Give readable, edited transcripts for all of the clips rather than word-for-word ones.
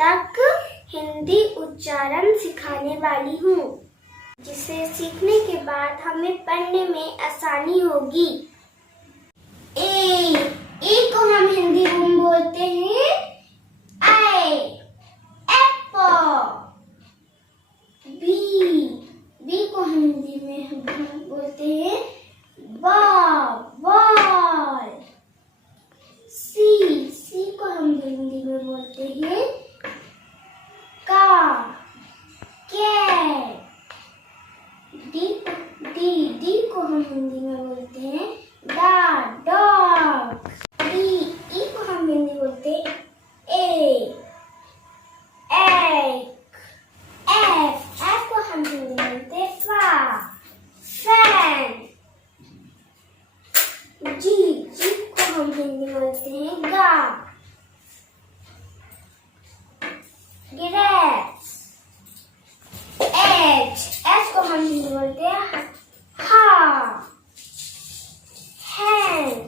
तक हिंदी उच्चारण सिखाने वाली हूँ, जिसे सीखने के बाद हमें पढ़ने में आसानी होगी। ए को हम हिंदी में बोलते हैं आई, एप्पल। बी को हम हिंदी में बोलते हैं बॉल। सी को हम हिंदी में बोलते हैं कैट। डी को हम हिंदी में बोलते हैं डॉग। ई को हम हिंदी बोलते हैं एग। एफ को हम हिंदी में बोलते हैं फैन। जी को हम हिंदी में बोलते हैं ग्रेप्स। एच को हम हिंदी में बोलते हैं हैंड।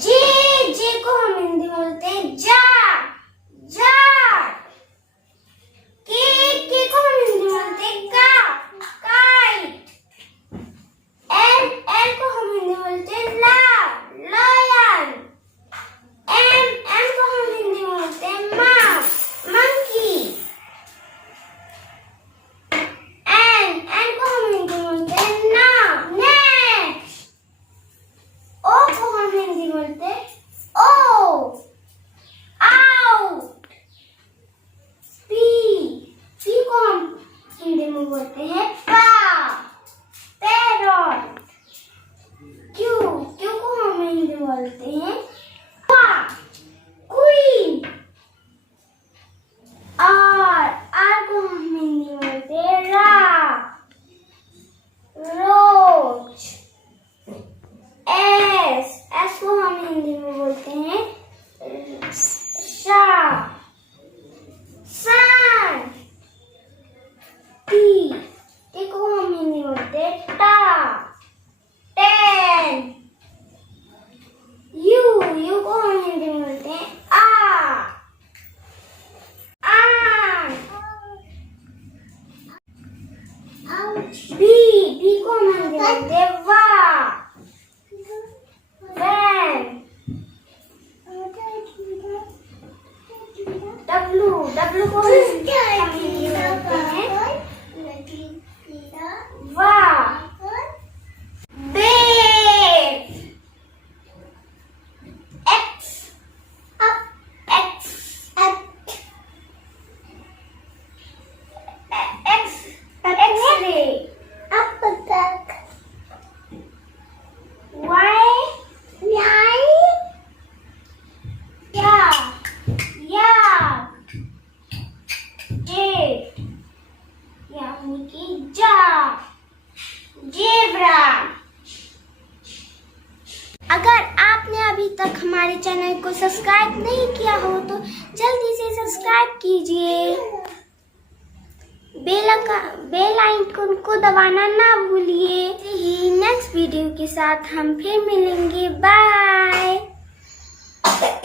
जे को हम हिंदी में बोलते हैं जार। के को हम हिंदी में बोलते हैं काइट। एल को हम हिंदी में बोलते हैं लायन। एम को हम हिंदी में बोलते हैं मंकी। एन को हम हिंदी में बोलते हैं नेट। ओ को हम हिंदी में बोलते हैं आउट। पी को हम हिंदी में बोलते हैं पैरट। क्यू को हम हिंदी में बोलते हैं क्वीन। आर को हम हिंदी में बोलते हैं रोज। एस को हम हिंदी में बोलते हैं सन। टी को हम हिंदी में बोलते हैं टेन। यू को हम हिंदी में बोलते हैं बी को हम हिंदी में बोलते हैं वैन। डब्लू को हम हिंदी में बोलते हैं जेब्रा। अगर आपने अभी तक हमारे चैनल को सब्सक्राइब नहीं किया हो तो जल्दी से सब्सक्राइब कीजिए। बेल आइकन को दबाना ना भूलिए। नेक्स्ट वीडियो के साथ हम फिर मिलेंगे। बाय।